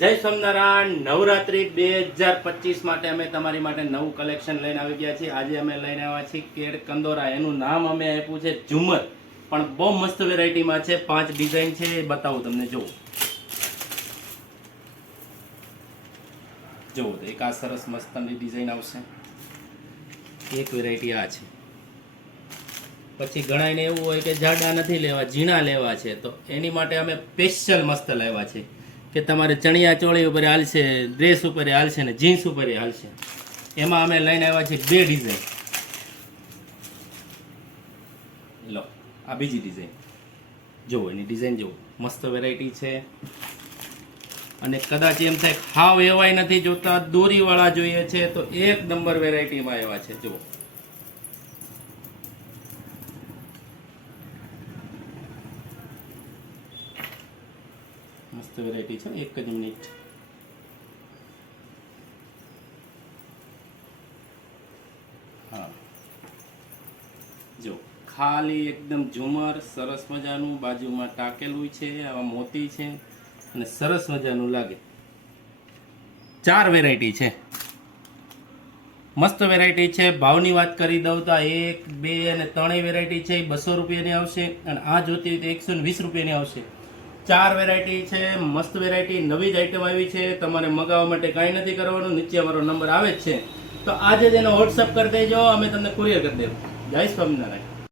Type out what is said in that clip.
જય સ્વામિનારાયણ. નવરાત્રી 2025 માટે અમે તમારી માટે નવું કલેક્શન લઈને આવી ગયા છીએ. આજે અમે લઈને આવ્યા છીએ કેડ કંદોરા. એનું નામ અમે આપ્યું છે ઝુમર, પણ બહુ મસ્ત વેરાયટીમાં છે. 5 ડિઝાઇન છે, એ બતાવું તમને. જુઓ જુઓ તો એક આ સરસ મસ્તની ડિઝાઇન આવશે. એક વેરાયટી આ છે. પછી ઘણાને એવું હોય કે જાડા નથી લેવા, ઝીણા લેવા છે, તો એની માટે અમે સ્પેશિયલ મસ્ત લાવ્યા છે કે તમારે ચણિયા ચોળી ઉપર હાલશે, ડ્રેસ ઉપર હાલશે ને જીન્સ ઉપર હાલશે. એમાં અમે લઈને આવ્યા છીએ 2 ડિઝાઇન. લો આ બીજી ડિઝાઇન જુઓ, એની ડિઝાઇન જુઓ, મસ્ત વેરાયટી છે. અને કદાચ એમ થાય હાવ એવાય નથી જોતા, દોરીવાળા જોઈએ છે, તો એક નંબર વેરાયટીમાં એવા છે. જુઓ મસ્ત વેરાયટી છે. એક જ મિનિટ. હા જો ખાલી એકદમ ઝુમર સરસ મજાનું, બાજુમાં ટાકેલું છે, આવા મોતી છે અને સરસ મજાનું લાગે. 4 વેરાયટી છે, મસ્ત વેરાયટી છે. ભાવની વાત કરી દઉં તો 1, 2 અને 3 વેરાયટી છે, 200 રૂપિયાની આવશે. અને આ જોતી હોય તો 120 રૂપિયાની આવશે. 4 વેરાયટી છે, મસ્ત વેરાયટી. નવી જ આઈટમ આવી છે. તમારે મગાવવા માટે કાંઈ નથી કરવાનું, નીચે અમારો નંબર આવે જ છે, તો આજે જ એનો વોટ્સઅપ કરી દેજો, અમે તમને કુરિયર કરી દેવું. જય સ્વામિનારાયણ.